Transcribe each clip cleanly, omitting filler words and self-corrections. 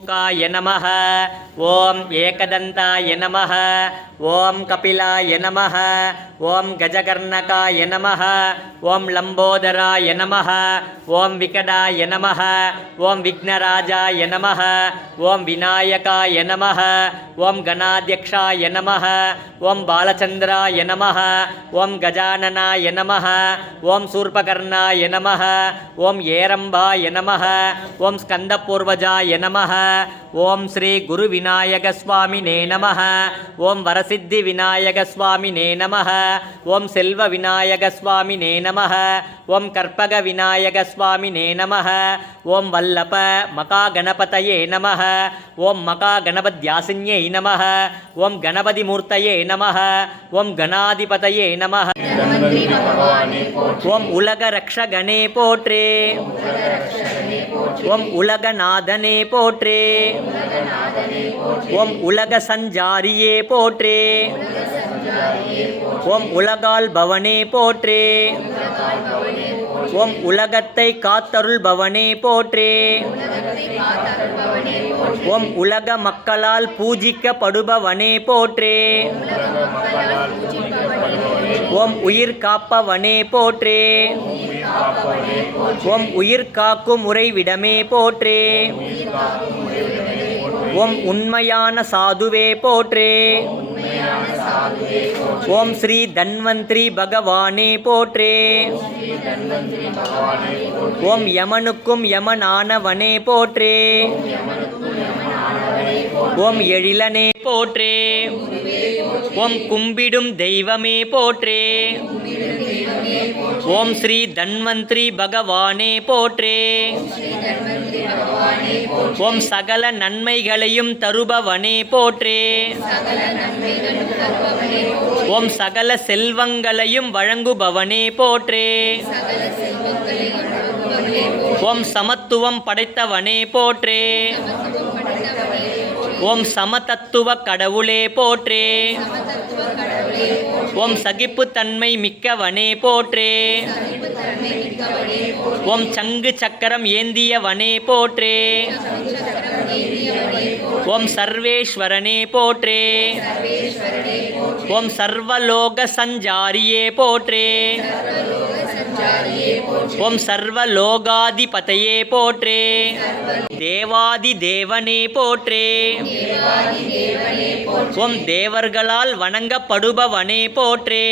காய நமः ஓம் ஏகதந்தாய நமः ஓம் கபிலாய நமः ஓம் கஜகர்ணகாய நமः ஓம் லம்போதராய நமः ஓம் விகடாய நமः ஓம் விக்னராஜாய நமः ஓம் விநாயகாய நமः ஓம் கணாத்யக்ஷாய நமः ஓம் பாலச்சந்திராய நமः ஓம் கஜானனாய நமः ஓம் சூர்பகர்ணாய நமः ஓம் ஏரம்பாய நமः ஓம் ஸ்கந்தபூர்வஜாய நமः ஓம் ஸ்ரீ குரு விநாயக சுவாமினே நமः ஓம் வரசித்தி விநாயக சுவாமினே நமः ஓம் செல்வ விநாயக சுவாமினே நமः ஓம் கற்பக விநாயக சுவாமினே நமः ஓம் வல்லப மகா கணபதயே நமः ஓம் மகா கணபத்யாசின்யை நமः ஓம் கணபதி மூர்த்தயே நமः ஓம் கணாதிபதயே நமः ஓம் உலக ரக்ஷகனே போற்றே ஓம் உலகநாதனே போற்றே ஓம் உலக சஞ்சாரியே போற்றே ஓம் உலகால் பவனே போற்றே ஓம் உலகத்தை காத்தருள் பவனே போற்றே ஓம் உலக மக்களால் பூஜிக்கப்படுபவனே போற்றே ஓம் உயிர் காப்பவனே போற்றே ஓம் உயிர் காக்கும் உறைவிடமே போற்றே ஓம் உண்மையான சாதுவே போற்றே ஓம் ஸ்ரீ தன்வந்திரி பகவானே போற்றே ஓம் யமனுக்கும் யமனானவனே போற்றே ஓம் எழிலனே போற்றே ஓம் கும்பிடும் தெய்வமே போற்றே ஓம் ஸ்ரீ தன்வந்திரி பகவானே போற்றே ஓம் சகல நன்மைகளையும் தருபவனே போற்றே ஓம் சகல செல்வங்களையும் வழங்குபவனே போற்றே ஓம் சமத்துவம் படைத்தவனே போற்றே ஓம் சமதத்துவ கடவுளே போற்றே ஓம் சகிப்புத்தன்மை மிக்கவனே போற்றே ஓம் சங்கு சக்கரம் ஏந்தியவனே போற்றே ஓம் சர்வேஸ்வரனே போற்றே ஓம் சர்வலோக சஞ்சாரியே போற்றே ஓம் சர்வலோகாதிபதையே போற்றே தேவாதி தேவனே போற்றே ஓம் தேவர்களால் வணங்கப்படுபவனே போற்றே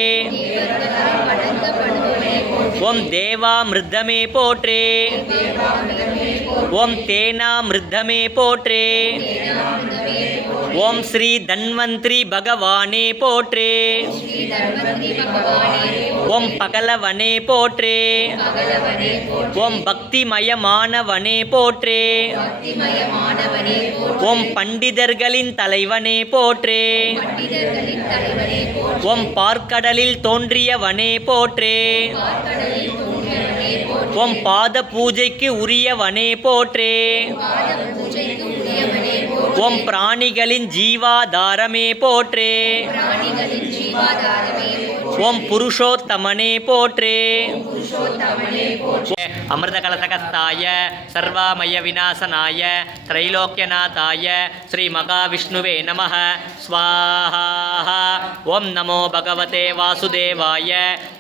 ஓம் தேவாமிர்தமே போற்றே ஓம் தேனாமிர்தமே போற்றே ஓம் ஸ்ரீ தன்வந்திரி பகவானே போற்றே ஓம் பகலவனே போற்றே ஓம் பக்திமயமானவனே போற்றே ஓம் பண்டிதர்களின் தலைவனே போற்றே ஓம் பார்க்கடலில் தோன்றியவனே போற்றே ஓம் பாத பூஜைக்கு உரியவனே போற்றே ஓம் பிராணிகளின் ஜீவாதாரமே போற்றே ஓம் புருஷோத்தமனே போற்றே அமிர்த கலசகஸ்தாய சர்வாமய விநாசனாய திரைலோக்கியநாதாய ஸ்ரீ மகாவிஷ்ணுவே நமः ஸ்வாஹா. ஓம் நமோ பகவதே வாசுதேவாய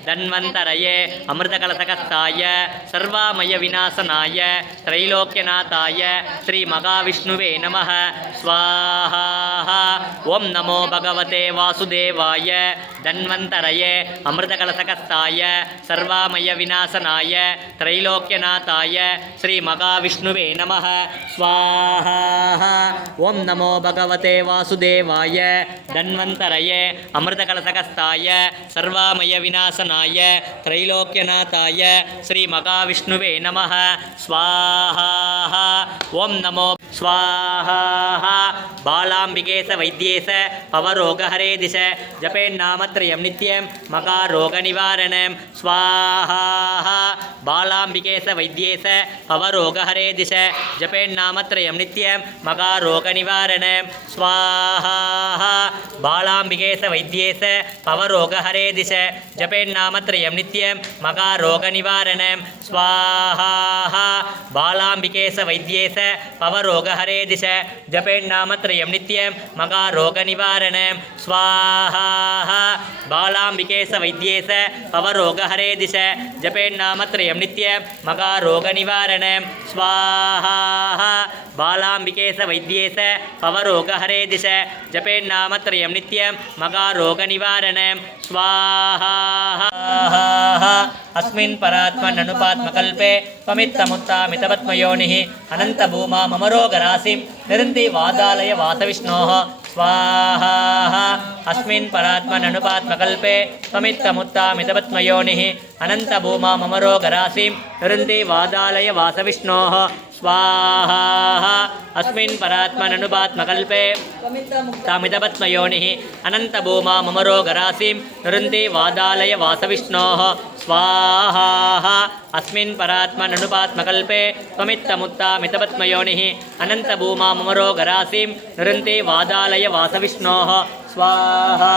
தன்வந்தரயே அமிர்த கலசகஸ்தாய சர்வாமய விநாசனாய திரைலோக்கியநாதாய ஸ்ரீ மகாவிஷ்ணுவே நமः ஸ்வாஹா. ஓம் நமோ பகவதே வாசுதேவாய தன்வந்தரயே அமிர்த கலசகஸ்தாய சர்வாமய விநாசனாய திரைலோக்கியநாதாய ஸ்ரீ மகாவிஷ்ணுவே நமः ஸ்வாஹா. ஓம் நமோ பகவதே வாசுதேவாய தன்வந்தரயே அமிர்த கலசகஸ்தாய சர்வாமய விநாசனாய திரைலோக்கியநாதாய ஸ்ரீ மகாவிஷ்ணுவே நமः ஸ்வாஹா. ஓம் நமோ ஸ்வாஹா. பாலாம்பிகேச வைத்தியேச பவரோகஹரே திச ஜபேன்னாமத்ரயம் நித்யம் मकारोगनिवारणं स्वाहा बालाम्बिके स वैद्ये स पवरोगहरे दिश जपेन्नामत्रयं नित्यं मकारोगनिवारणं स्वाहा बालाम्बिके स वैद्ये स पवरोगहरे दिश जपेन्नामत्रयं नित्यं मकारोगनिवारणं स्वाहा बालाम्बिके स वैद्ये स पवरोगहरे दिश जपेन्नामत्रयं नित्यं मकारोगनिवारणं स्वाहा बालाम्बिके स वैद्ये स पवरोगहरे दिश जपेन्नामत्रयं नित्यं मकारोगनिवारणं स्वाहा बालाम्बिके स वैद्ये स पवरोगहरे दिश जपेन्नामत्रयं नित्यं मकारोगनिवारणं स्वाहा अस्मिन् परात्मननुपात्मकल्पे त्वमित्तमुत्तामितपद्मयोनिः अनन्तभूमा मम रोगराशिं निरन्ति वादालय वासविष्णोः स्वाहा अस्मिन् परात्मननुपात्मकल्पे त्वमित्तमुत्तामितपद्मयोनिः अनन्तभूमा मम रोगराशिं निरन्ति वादालय वासविष्णोः स्वाहा अस्मिन् परात्मननुपात्मकल्पे त्वमित्तमुत्तामितपद्मयोनिः अनन्तभूमा मम रोगराशिं निरन्ति वादालय वासविष्णोः स्वाहा अस्मिन् परात्मननुपात्मकल्पे त्वमित्तमुत्तामितपद्मयोनिः अनन्तभूमा मम रोगराशिं निरन्ति वादालय वासविष्णोः स्वाहा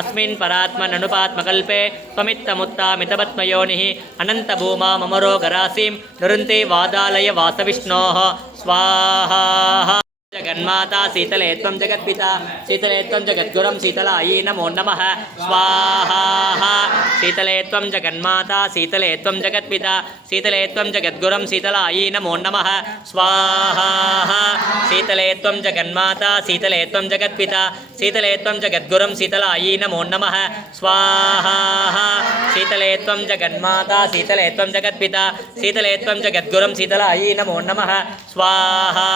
अस्मिन् परात्मननुपात्मकल्पे त्वमित्तमुत्तामितपद्मयोनिः अनन्तभूमा मम रोगराशिं निरन्ति वादालय वासविष्णोः स्वाहा जगन्माता शीतले त्वं जगत्पिता शीतले त्वं जगद्गुरुं शीतलायै नमो नमः स्वाहा शीतले त्वं जगन्माता शीतले त्वं जगत्पिता शीतले त्वं जगद्गुरुं शीतलायै नमो नमः स्वाहा शीतले त्वं जगन्माता शीतले त्वं जगत्पिता शीतले त्वं जगद्गुरुं शीतलायै नमो नमः स्वाहा शीतले त्वं जगन्माता शीतले त्वं जगत्पिता शीतले त्वं जगद्गुरुं शीतलायै नमो नमः स्वाहा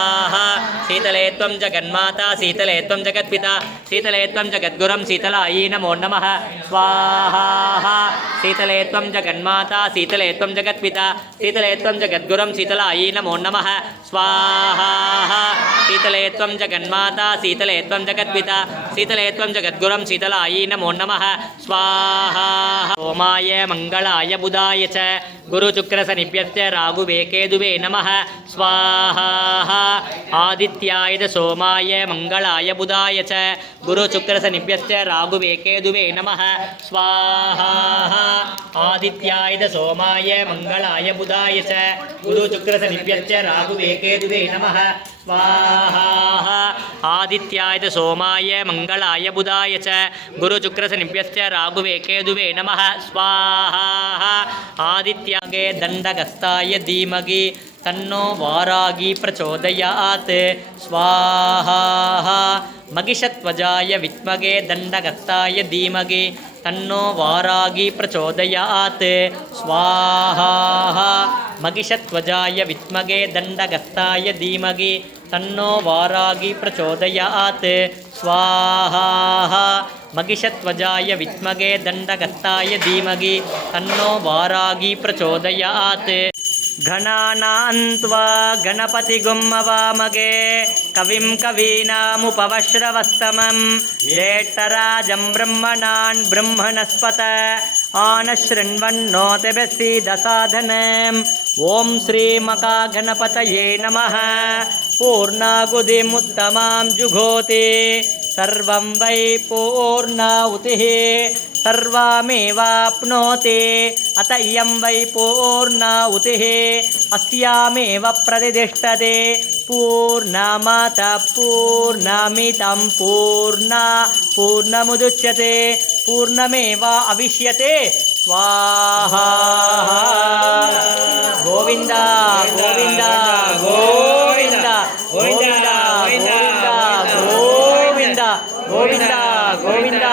शीतले त्वं जगन्माता शीतले त्वं जगत्पिता शीतले त्वं जगद्गुरुं शीतलायै नमो नमः स्वाहा शीतले त्वं जगन्माता शीतले त्वं जगत्पिता शीतले त्वं जगद्गुरुं शीतलायै नमो नमः स्वाहा शीतले त्वं जगन्माता शीतले त्वं जगत्पिता शीतले त्वं जगद्गुरुं शीतलायै नमो नमः स्वाहा सोमाय मङ्गलाय बुधाय च गुरुशुक्रशनिभ्यश्च राहुवे केतुवे नमः स्वाहा आदित्याय सोमाय मङ्गलाय बुधाय च गुरुशुक्रशनिभ्यश्च राहुवे केतुवे नमः स्वाहा आदित्याय सोमाय मङ्गलाय बुधाय च गुरुशुक्रशनिभ्यश्च राहुवे केतुवे नमः स्वाहा आदित्याय सोमाय मङ्गलाय बुधाय च गुरुशुक्रशनिभ्यश्च राहुवे केतुवे नमः स्वाहा आदित्यागे दण्डगस्ताय धीमहि तन्नो वारागी प्रचोदयात् स्वाहा महिषध्वजाय विद्महे दण्डगस्ताय धीमहि तन्नो वारागी प्रचोदयात् स्वाहा महिषध्वजाय विद्महे दण्डगस्ताय धीमहि तन्नो वारागी प्रचोदयात् स्वाहा महिषध्वजाय विद्महे दण्डगस्ताय धीमहि तन्नो वारागी प्रचोदयात् घनानान्त्वा गणपतिगुं हवामहे कविं कवीनामुपवश्रवस्तमं ज्येष्ठराजं ब्रह्मणान् ब्रह्मणस्पत आनशृण्वन्नोतिभिस्सीदसाधनं ॐ श्रीमकागणपतये नमः पूर्णाहुतिमुत्तमां जुघोति सर्वं वै पूर्णाहुतिः सर्वमेवाप्नोति अत इयं वै पूर्णाहुतिः अस्यामेव प्रतिष्ठते पूर्णमतः पूर्णमिदं पूर्णमुदच्यते पूर्णमेव अविष्यते स्वाहा गोविंद गोविंद गोविंद गोविंद गोविंद गोविंद गोविंद गोविंद